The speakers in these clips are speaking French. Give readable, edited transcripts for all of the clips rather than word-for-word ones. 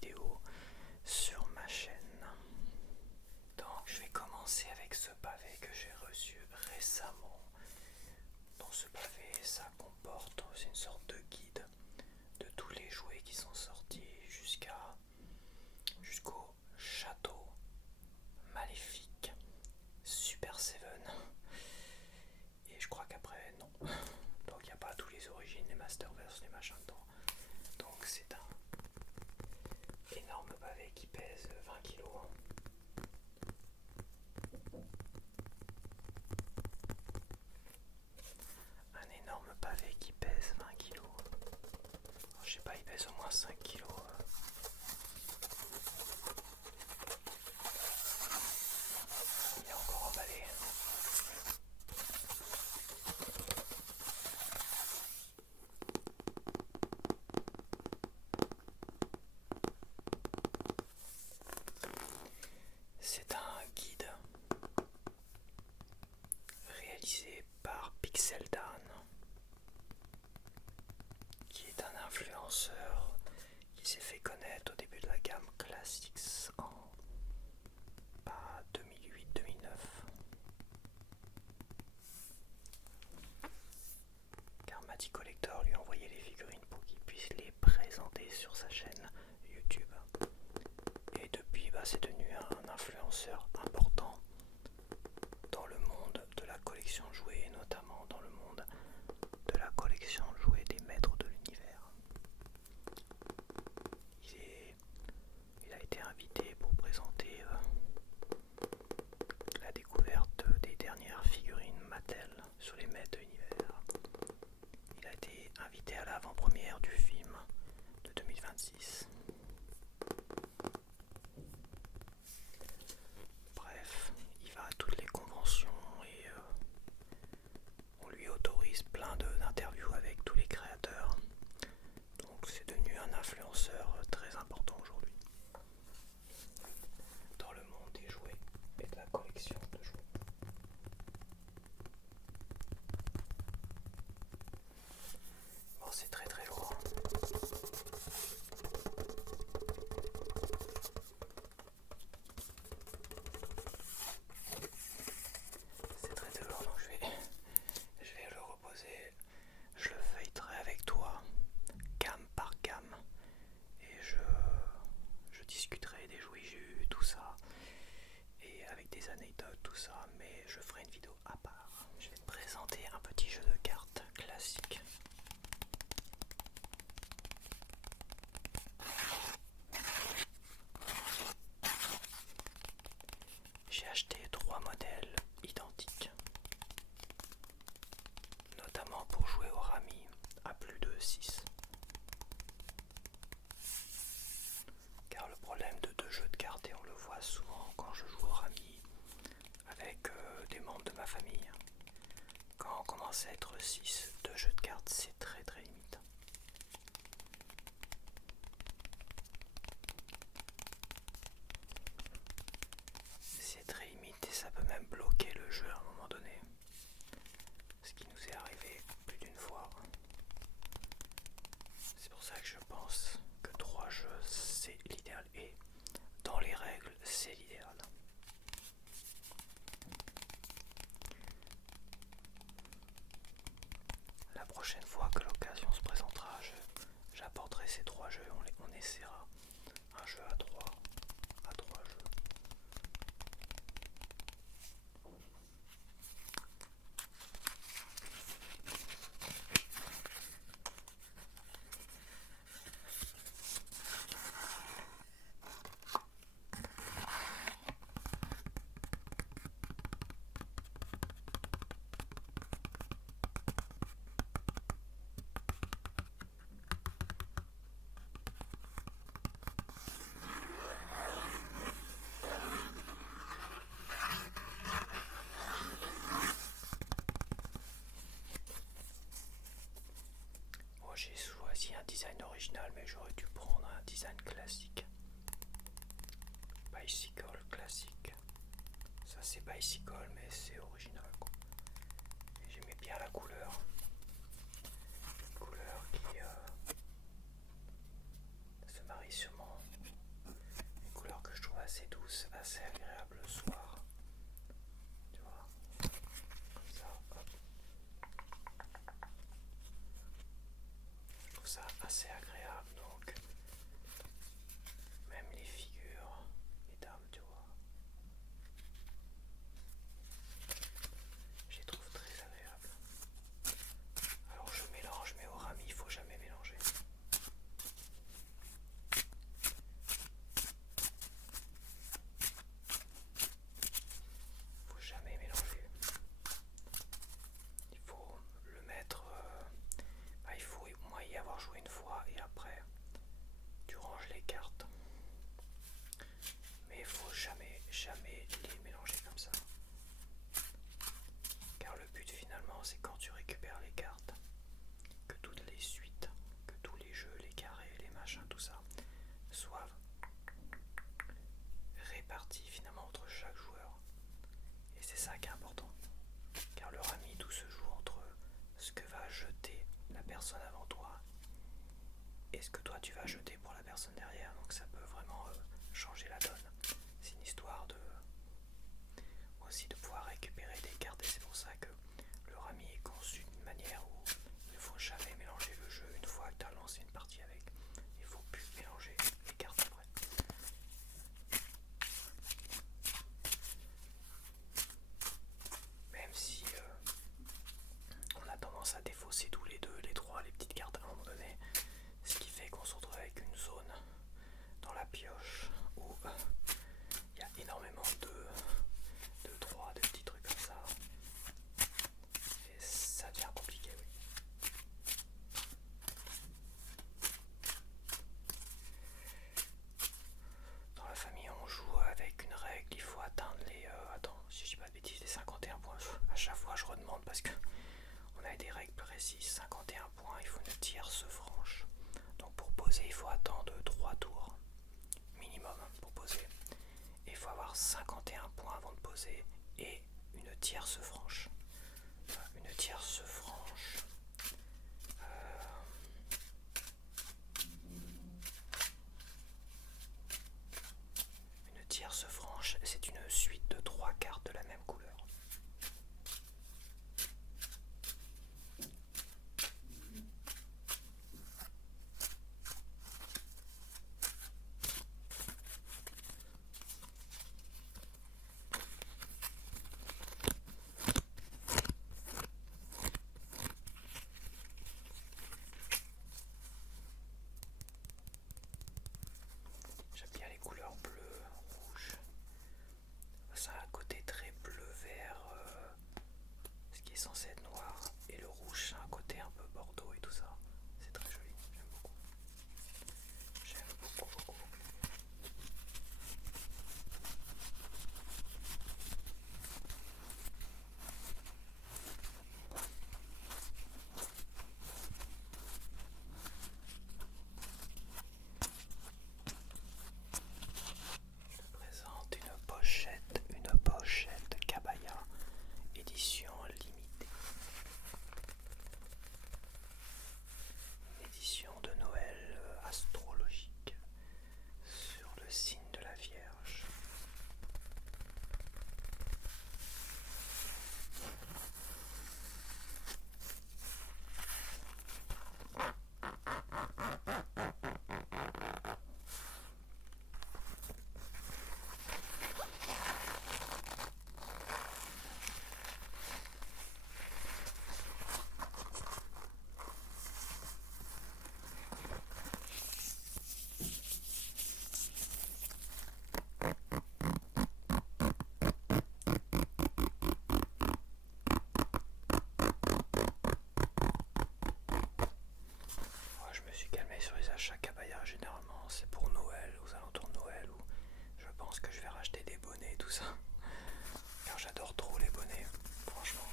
vidéos sur ma chaîne. Donc je vais commencer avec ce pavé que j'ai reçu récemment. Dans ce pavé, ça comporte une sorte de guide de tous les jouets qui sont sortis jusqu'au château maléfique Super Seven. Et je crois qu'après, non. Donc il n'y a pas tous les origines, les Masterverse, les machins dedans. Donc c'est un énorme pavé qui pèse 20 kg. Un énorme pavé qui pèse 20 kg. Alors, je sais pas, il pèse au moins 5 kg. Il est encore emballé. C'est un guide réalisé par Pixeldan, qui est un influenceur qui s'est fait connaître au début de la gamme Classics en 2008-2009. Karmati Collector lui a envoyé les figurines pour qu'il puisse les présenter sur sa chaîne YouTube. Et depuis, c'est devenu un influenceur important dans le monde de la collection de jouets, et notamment dans le monde de la collection de jouets des maîtres de l'univers. Il a été invité pour présenter la découverte des dernières figurines Mattel sur les maîtres de l'univers. Il a été invité à l'avant-première du film de 2026. Bref, il va à toutes les conventions et on lui autorise plein d'interviews avec tous les créateurs. Donc c'est devenu un influenceur très important aujourd'hui dans le monde des jouets et de la collection de jouets. Bon, c'est très très lourd. C'est très très lourd, donc je vais le reposer. Je le feuilleterai avec toi, gamme par gamme, et je discuterai des jouets que j'ai eu, tout ça, et avec des anecdotes, tout ça, mais je ferai une vidéo à part. Je vais te présenter un petit jeu de cartes classique. J'ai acheté 3 modèles identiques, notamment pour jouer au rami à plus de 6. Car le problème de 2 jeux de cartes, et on le voit souvent quand je joue au rami avec des membres de ma famille, quand on commence à être 6, 2 jeux de cartes, c'est très très limite. C'est très limite et ça peut même bloquer le jeu à un moment donné. Ce qui nous est arrivé plus d'une fois. C'est pour ça que je pense que 3 jeux c'est l'idéal, et dans les règles c'est l'idéal. La prochaine fois que l'occasion se présentera, j'apporterai ces 3 jeux et on essaiera un jeu à 3 jeux. J'ai choisi un design original, mais j'aurais dû prendre un design classique. Bicycle classique. Ça c'est bicycle, mais c'est original, quoi. Et j'aimais bien la couleur. Une couleur qui se marie sûrement assez agréable, donc même les figures, les dames, tu vois, je les trouve très agréables. Alors je mélange, mais au rami il faut jamais mélanger. Faut jamais mélanger. Il faut le mettre. Il faut au moins y avoir joué une fois et après tu ranges les cartes. Mais il faut jamais, jamais les mélanger comme ça. Car le but finalement c'est quand tu récupères les cartes, que toutes les suites, que tous les jeux, les carrés, les machins, tout ça, soient répartis finalement entre chaque joueur. Et c'est ça qui est important. Car le rami, tout se joue entre ce que va jeter la personne avant toi et ce que toi tu vas jeter pour la personne derrière. Donc ça peut vraiment changer la donne. C'est une histoire de aussi de pouvoir récupérer des cartes, et c'est pour ça que le rami est conçu d'une manière où il ne faut jamais mélanger le jeu. Une fois que tu as lancé une partie avec, il ne faut plus mélanger les cartes après. Même si on a tendance à défausser tous les deux, les trois, les petites cartes à un moment donné, ce qui fait qu'on se retrouve avec une zone dans la pioche où il y a énormément de 3, de petits trucs comme ça. Et ça devient compliqué, oui. Dans la famille, on joue avec une règle, il faut atteindre les... attends, si je dis pas de bêtises, les 51 points. À chaque fois, je redemande parce que on a des règles précises. 51 points, il faut une tierce franche. Donc pour poser, il faut attendre 3 tours minimum pour poser. Et il faut avoir 51 points avant de poser et une tierce franche. Une tierce franche. Une tierce franche, c'est une suite de 3 cartes de la même couleur. J'aime bien les couleurs bleu, rouge. Ça a un côté très bleu-vert, ce qui est censé être noir. Et le rouge, ça a un côté un peu bordeaux et tout ça. C'est très joli, j'aime beaucoup. J'aime beaucoup, beaucoup. Je présente une pochette Cabaya, édition limitée. Une édition de Noël astrologique sur le signe de la Vierge. Moi, je me suis calmé sur les achats Cabaya. Généralement, c'est pour Noël, aux alentours de Noël, où je pense que je vais racheter des bonnets et tout ça. Car j'adore trop les bonnets, franchement.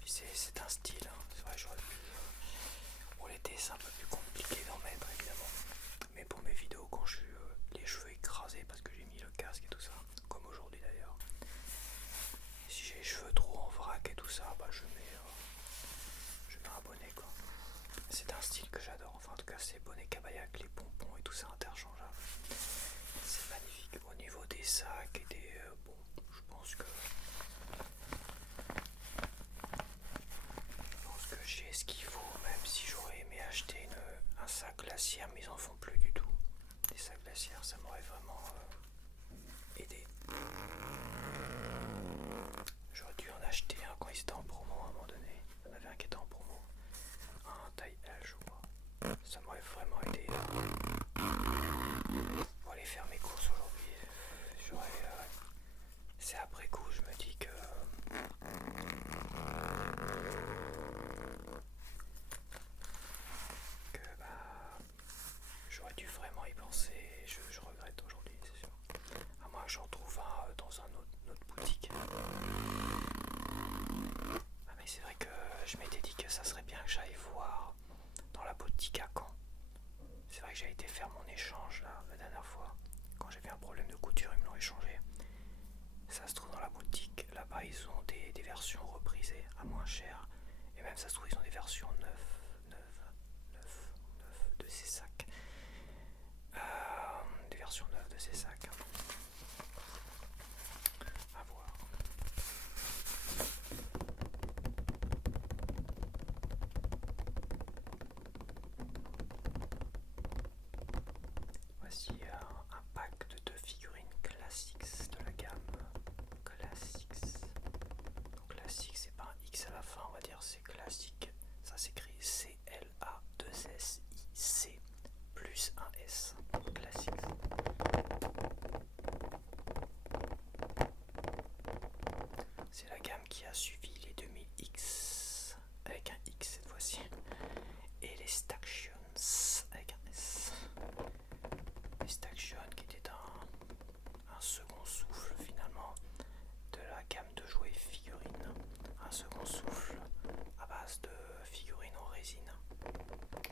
Puis c'est un style, hein. C'est vrai, j'aurais pu. Pour l'été, c'est un peu plus compliqué d'en mettre, évidemment. Mais pour mes vidéos, quand je suis les cheveux écrasés parce que j'ai mis le casque et tout ça, comme aujourd'hui d'ailleurs. Et si j'ai les cheveux trop en vrac et tout ça, bah je mets un bonnet, quoi. C'est un style que j'adore. Enfin, en tout cas, ces bonnets Cabaya avec les pompons et tout ça interchangeable. C'est magnifique. Au niveau des sacs et des... bon, je pense que j'ai ce qu'il faut, même si j'aurais aimé acheter un sac glaciaire, mais ils en font plus du tout. Des sacs glaciaires, ça m'aurait vraiment aidé. J'aurais dû en acheter un quand ils étaient en promo à un moment donné. Il y en avait un qui était en promo, un taille L, je crois. Ça m'aurait vraiment aidé pour aller faire mes courses aujourd'hui. C'est après coup, je me dis que j'aurais dû vraiment y penser. Je regrette aujourd'hui, c'est sûr. À moins que j'en trouve un dans une autre boutique. Ah, mais c'est vrai que je m'étais dit que ça serait bien que j'aille voir dans la boutique à Caen. C'est vrai que j'ai été faire mon échange là, la dernière fois. Quand j'avais un problème de couture, ils me l'ont échangé. Ça se trouve dans la boutique. Là-bas, ils ont des versions reprisées à moins cher. Et même ça se trouve, ils ont des versions neuves de ces sacs. Des versions neuves de ces sacs. À voir. Voici un pack de 2 figurines Classics de la gamme Classics. Donc Classics, c'est pas un X à la fin, on va dire c'est classique. Ça s'écrit C-L-A-2-S-I-C plus un S. Classics. C'est la gamme qui a suivi les 2000X avec un X cette fois-ci. Et les Stactions avec un S. Les Stactions qui étaient un second souffle finalement de la gamme de jouets figurines. Un second souffle à base de figurines en résine.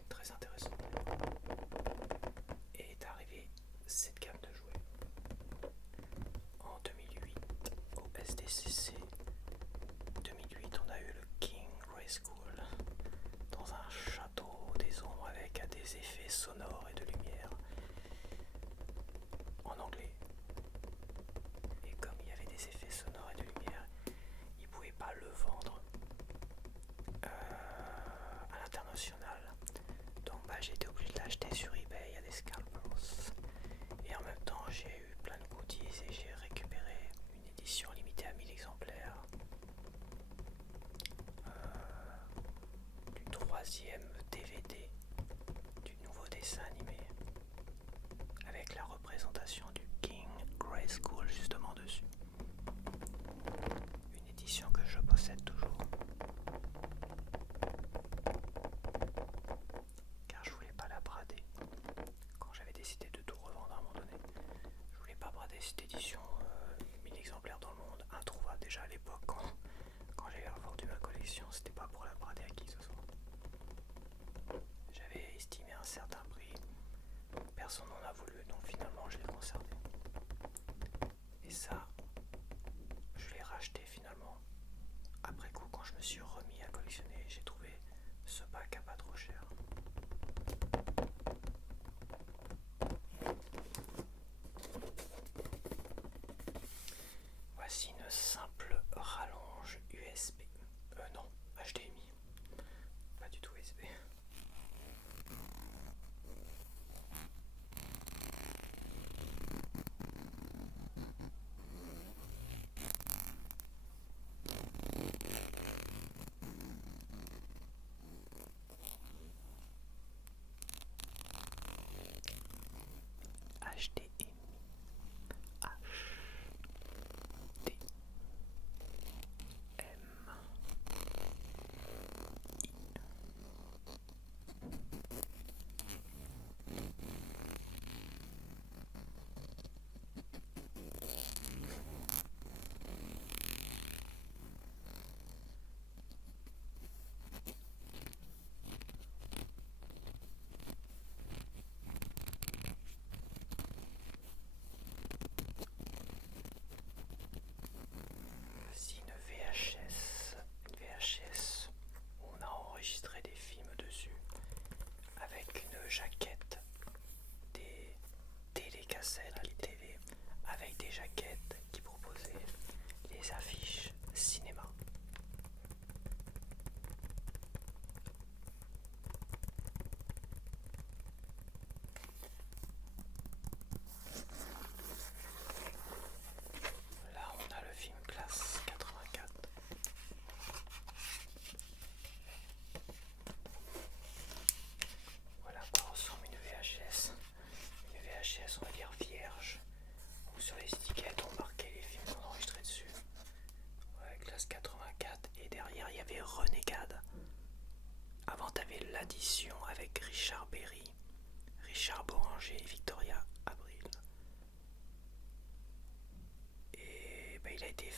Très intéressant. Et est arrivée cette gamme de jouets en 2008 au SDCC. 2008, on a eu le King Grayskull dans un château des ombres avec des effets sonores et de lumière en anglais. Et comme il y avait des effets sonores et de lumière, ils ne pouvaient pas le vendre à l'international. Donc j'ai été obligé de l'acheter sur eBay à des scalpers. Et en même temps, j'ai eu plein de goodies et j'ai récupéré une édition limitée à 1000 exemplaires du 3e DVD du nouveau dessin animé avec la représentation du King Grayskull justement dessus. Une édition que je possède toujours. Car je voulais pas la brader. Quand j'avais décidé de tout revendre à un moment donné, je voulais pas brader cette édition 1000 exemplaires dans le monde, introuvable déjà à l'époque quand j'avais revendu ma collection, c'était pas pour la brader à qui que ce soit. J'avais estimé un certain prix, personne n'en a voulu, donc finalement je l'ai conservé. Et ça, je l'ai racheté finalement. Après coup, quand je me suis remis à collectionner, j'ai trouvé ce pack à pas trop cher. Voici une simple rallonge USB. Non, HDMI. Pas du tout USB.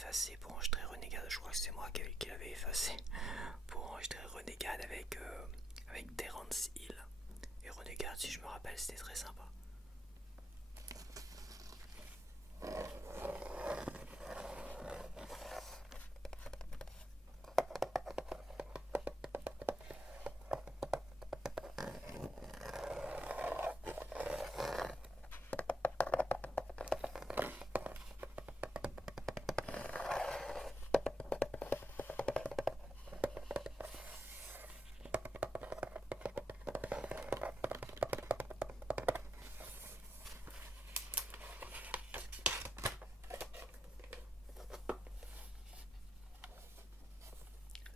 effacé pour enregistrer Renegade. Je crois que c'est moi qui l'avais effacé pour enregistrer Renegade avec Terence Hill. Et Renegade, si je me rappelle, c'était très sympa.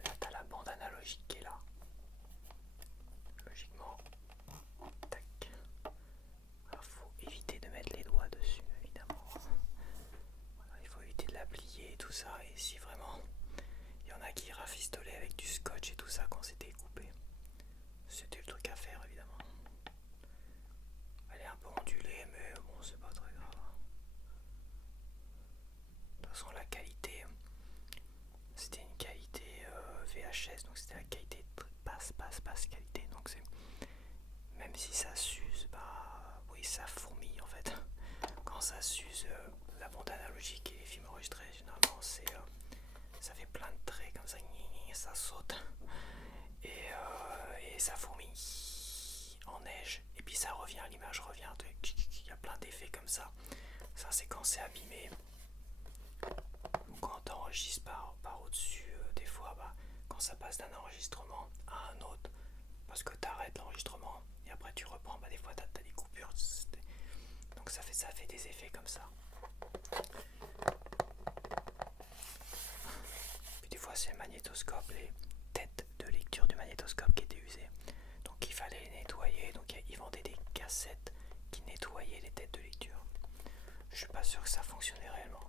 Là, t'as la bande analogique qui est là. Logiquement, tac. Alors, faut éviter de mettre les doigts dessus, évidemment. Voilà, il faut éviter de la plier et tout ça. Et si vraiment il y en a qui rafistolaient avec du scotch et tout ça quand c'était coupé, c'était le truc à faire, évidemment. Elle est un peu ondulée, mais bon, c'est pas très grave. De toute façon, la qualité, c'était une qualité VHS, donc c'était la qualité basse qualité. Donc c'est, même si ça s'use, bah oui, ça fourmille en fait. Quand ça s'use, la bande analogique et les films enregistrés, généralement, ça fait plein de traits comme ça, ça saute et ça fourmille en neige. Et puis ça revient, l'image revient. Il y a plein d'effets comme ça. Ça, c'est quand c'est abîmé. Ou quand t'enregistres par au-dessus, des fois, bah, quand ça passe d'un enregistrement à un autre, parce que t'arrêtes l'enregistrement et après tu reprends, bah des fois t'as des coupures. Donc ça fait des effets comme ça. Puis des fois c'est le magnétoscope, les têtes de lecture du magnétoscope qui étaient usées. Donc il fallait les nettoyer. Donc ils vendaient des cassettes qui nettoyaient les têtes de lecture. Je suis pas sûr que ça fonctionnait réellement.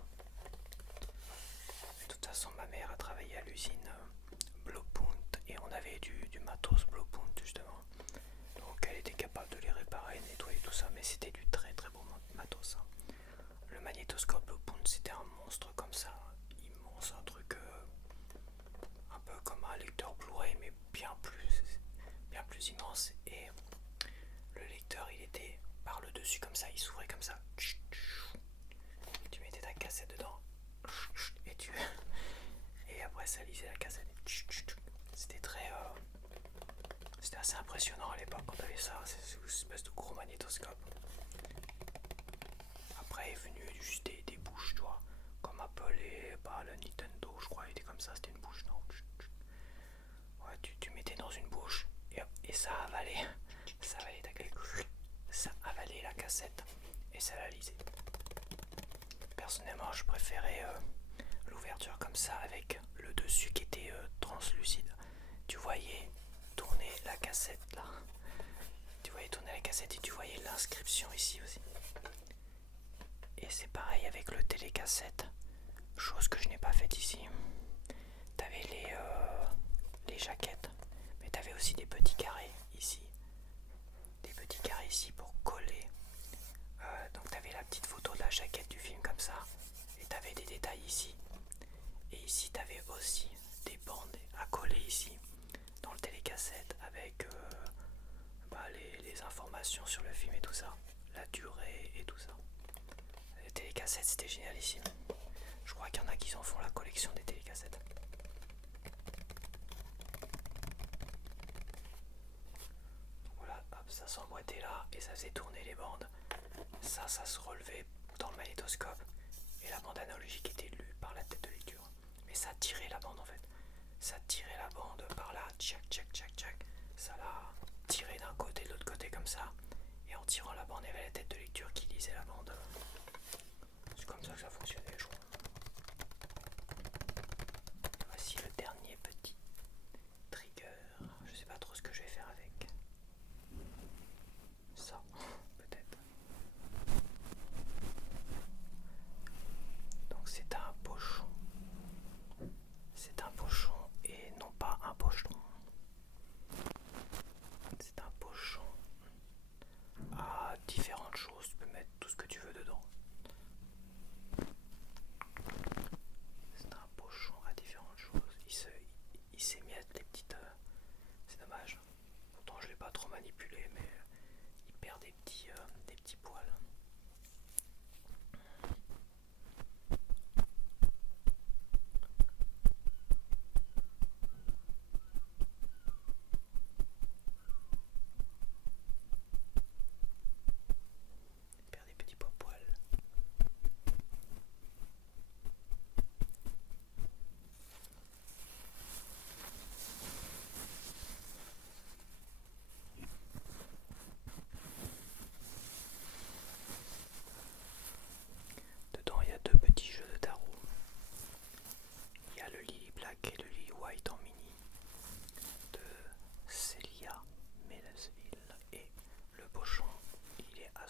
De toute façon, ma mère a travaillé à l'usine Blaupunkt et on avait du matos Blaupunkt justement. Donc elle était capable de les réparer, nettoyer tout ça, mais c'était du très très beau matos. Hein. Le magnétoscope Blaupunkt, c'était un monstre comme ça, immense, un truc un peu comme un lecteur Blu-ray, mais bien plus immense. Et le lecteur, il était par le dessus comme ça, il s'ouvrait comme ça. Tu mettais ta cassette dedans et après ça lisait la cassette. C'était c'était assez impressionnant à l'époque quand on avait ça, c'est une espèce de gros magnétoscope. Après est venu juste des bouches, tu vois, comme Apple et bah, le Nintendo, je crois, il était comme ça, c'était une bouche, non. Ouais, tu mettais dans une bouche et ça avalait la cassette et ça la lisait. Personnellement, je préférais l'ouverture comme ça avec le dessus qui était translucide. Tu voyais tourner la cassette là. Tu voyais tourner la cassette et tu voyais l'inscription ici aussi. Et c'est pareil avec le télécassette, chose que je n'ai pas faite ici. T'avais les jaquettes, mais t'avais aussi des petits carrés ici. Des petits carrés ici pour coller. Donc t'avais la petite photo de la jaquette du film comme ça. Et t'avais des détails ici. Et ici t'avais aussi des bandes à coller ici dans le télécassette avec bah, les informations sur le film et tout ça, la durée et tout ça. Les télécassettes c'était génialissime. Je crois qu'il y en a qui en font la collection des télécassettes. Donc voilà, hop, ça s'emboîtait là et ça faisait tourner les bandes. Ça se relevait dans le magnétoscope et la bande analogique était lue par la tête de lecture. Mais ça tirait la bande en fait. Ça tirait la bande par là, tchac tchac tchac tchac. Ça l'a tiré d'un côté de l'autre côté comme ça. Et en tirant la bande, il y avait la tête de lecture qui lisait la bande. C'est comme ça que ça fonctionnait, je crois. Voici le dernier petit trigger. Je sais pas trop ce que je vais faire avec. Ça, peut-être. Donc c'est un pochon. C'est un pochon et non pas un pochetron. C'est un pochon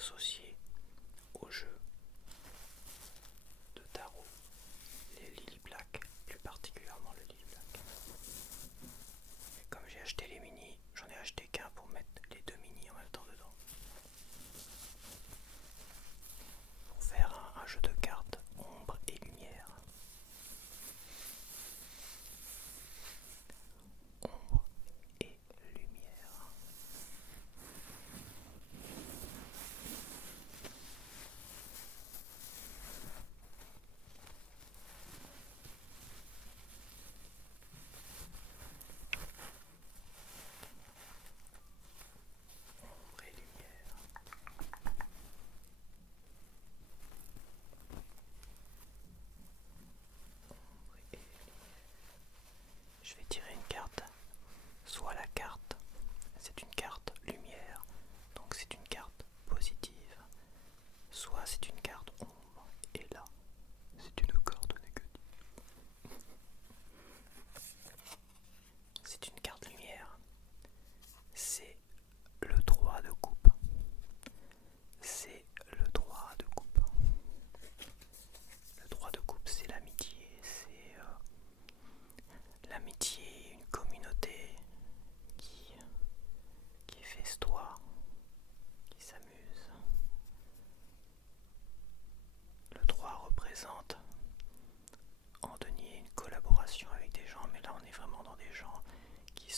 associé au jeu de tarot, les Lily Black, plus particulièrement le Lily Black. Et comme j'ai acheté les mini, j'en ai acheté qu'un pour mettre les deux mini en même temps dedans. Pour faire un jeu de cartes ombre et lumière. Ombre et lumière. Ombre et lumière. Ombre et lumière. Je vais tirer une carte. Soit la carte, c'est une carte lumière, donc c'est une carte positive. Soit c'est une carte ombre, et là, c'est une carte négative. C'est une carte lumière. C'est le 3 de coupe. C'est le 3 de coupe. Le 3 de coupe, c'est l'amitié. C'est l'amitié, une communauté qui festoie, qui s'amuse. Le 3 représente en denier une collaboration avec des gens, mais là on est vraiment dans des gens qui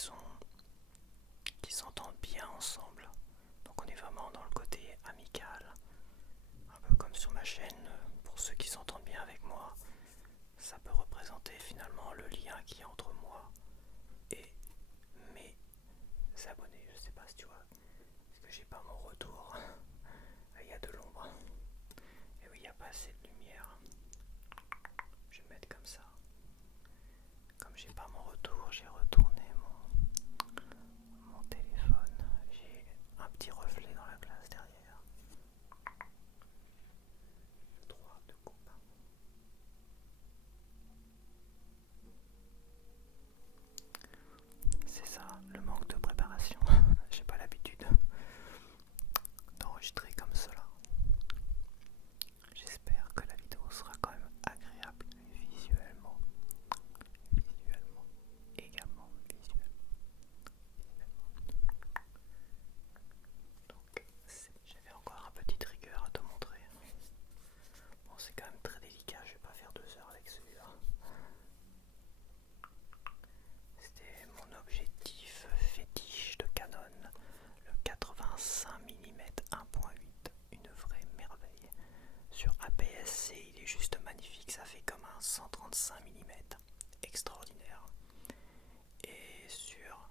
s'entendent bien ensemble. Donc on est vraiment dans le côté amical, un peu comme sur ma chaîne. Pour ceux qui s'entendent bien avec moi, ça peut représenter finalement le lien qui est entre moi et mes abonnés. Je sais pas si tu vois, parce que j'ai pas mon retour. Il y a de l'ombre. Et oui, il n'y a pas assez de lumière. Je vais mettre comme ça. Comme j'ai pas mon retour, j'ai retourné mon téléphone. J'ai un petit reflet dans la glace derrière. Le 3 de coupe. C'est ça, le manque de préparation. J'ai pas l'habitude d'enregistrer comme cela. J'espère que la vidéo sera quand même agréable visuellement. Visuellement. Également visuellement. Donc j'avais encore un petit trigger à te montrer. Bon, c'est quand même très délicat, je vais pas faire 2 heures avec celui-là. C'était mon objectif fétiche de Canon, le 85 mm 1.8, une vraie merveille. Sur APS-C, il est juste magnifique, ça fait comme un 135 mm, extraordinaire. Et sur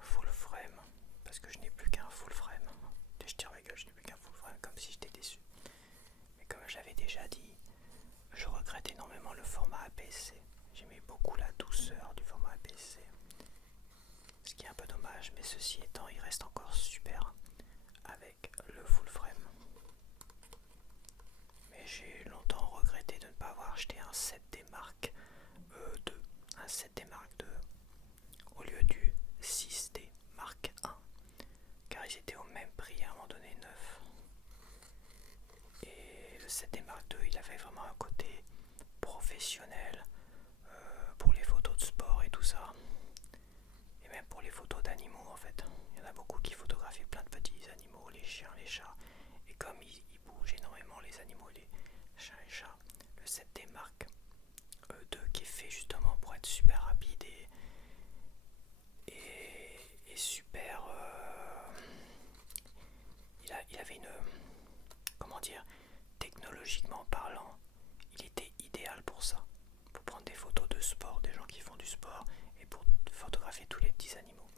full frame, parce que je n'ai plus qu'un full frame, je tire ma gueule, je n'ai plus qu'un full frame, comme si j'étais déçu. Mais comme j'avais déjà dit, je regrette énormément le format APS-C. J'aimais beaucoup la douceur du format APS-C. Ce qui est un peu dommage, mais ceci étant, il reste encore super avec le full frame. Mais j'ai longtemps regretté de ne pas avoir acheté un 7D Mark II. Un 7D Mark II au lieu du 6D Mark I. Car ils étaient au même prix à un moment donné neuf. Et le 7D Mark II, il avait vraiment un côté professionnel pour les photos de sport et tout ça. Et même pour les photos d'animaux en fait. Il y en a beaucoup qui photographient plein de petits animaux, les chiens, les chats. Et comme ils bougent énormément les animaux, les chiens et chats, le 7D Mark II qui est fait justement pour être super rapide et super... il avait une... comment dire, technologiquement parlant, il était idéal pour ça. Pour prendre des photos de sport, des gens qui font du sport, et pour photographier tous les petits animaux.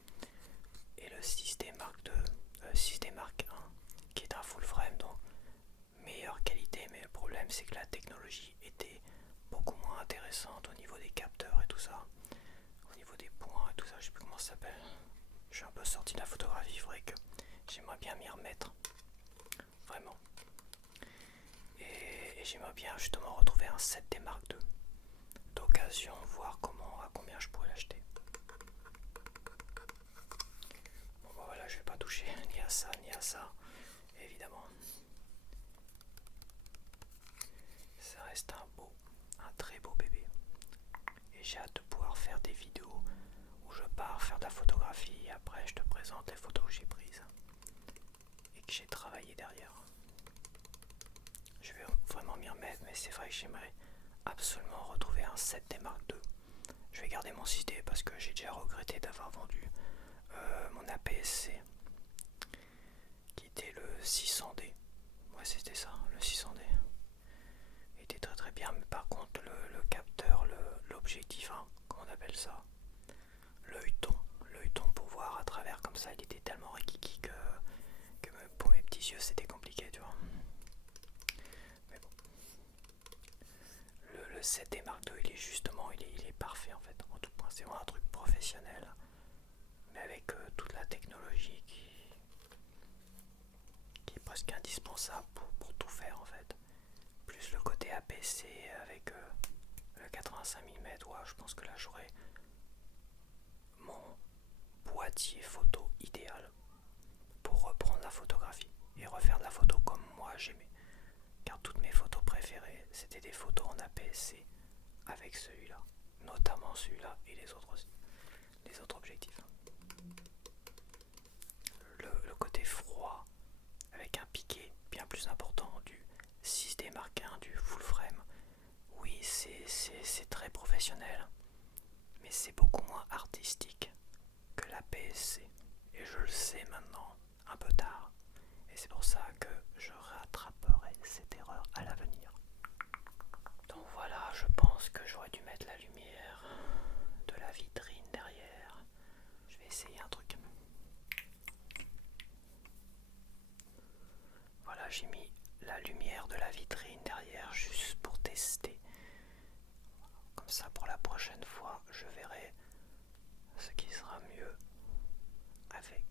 Et le 6D Mark II, 6D Mark I, qui est un full frame, donc meilleure qualité, mais le problème c'est que la technologie était beaucoup moins intéressante au niveau des capteurs et tout ça, au niveau des points et tout ça, je sais plus comment ça s'appelle. Je suis un peu sorti de la photographie, il faudrait que j'aimerais bien m'y remettre, vraiment. Et j'aimerais bien justement retrouver un 7D Mark II d'occasion, voir à combien je pourrais l'acheter. Bon bah voilà, je vais pas toucher ni à ça ni à ça. reste un très beau bébé. Et j'ai hâte de pouvoir faire des vidéos où je pars faire de la photographie et après je te présente les photos que j'ai prises et que j'ai travaillé derrière. Je vais vraiment m'y remettre, mais c'est vrai que j'aimerais absolument retrouver un 7D Mark II. Je vais garder mon 6D parce que j'ai déjà regretté d'avoir vendu mon APS-C qui était le 600D. Ouais, c'était ça, le 600D. Il était très très bien, mais par contre le capteur, l'objectif, hein, comment on appelle ça, l'œilleton pour voir à travers comme ça, il était tellement rikiki que pour mes petits yeux c'était compliqué, tu vois. Mais bon, le 7D Mark II, il est justement, il est parfait en fait, en tout point. C'est vraiment un truc professionnel, mais avec toute la technologie qui est presque indispensable pour tout faire en fait. Plus le côté APC avec le 85 mm, ouais, je pense que là j'aurais mon boîtier photo idéal pour reprendre la photographie et refaire de la photo comme moi j'aimais. Car toutes mes photos préférées, c'était des photos en APS-C avec celui-là, notamment celui-là et les autres aussi, les autres objectifs. Le côté froid avec un piqué bien plus important du 6D Mark I, du full frame, oui c'est très professionnel, mais c'est beaucoup moins artistique que la PSC. Et je le sais maintenant, un peu tard. Et c'est pour ça que je rattraperai cette erreur à l'avenir. Donc voilà, je pense que j'aurais dû mettre la lumière de la vitrine derrière. Je vais essayer un truc. Voilà, j'ai mis la lumière de la vitrine derrière juste pour tester. Comme ça, pour la prochaine fois, je verrai ce qui sera mieux avec.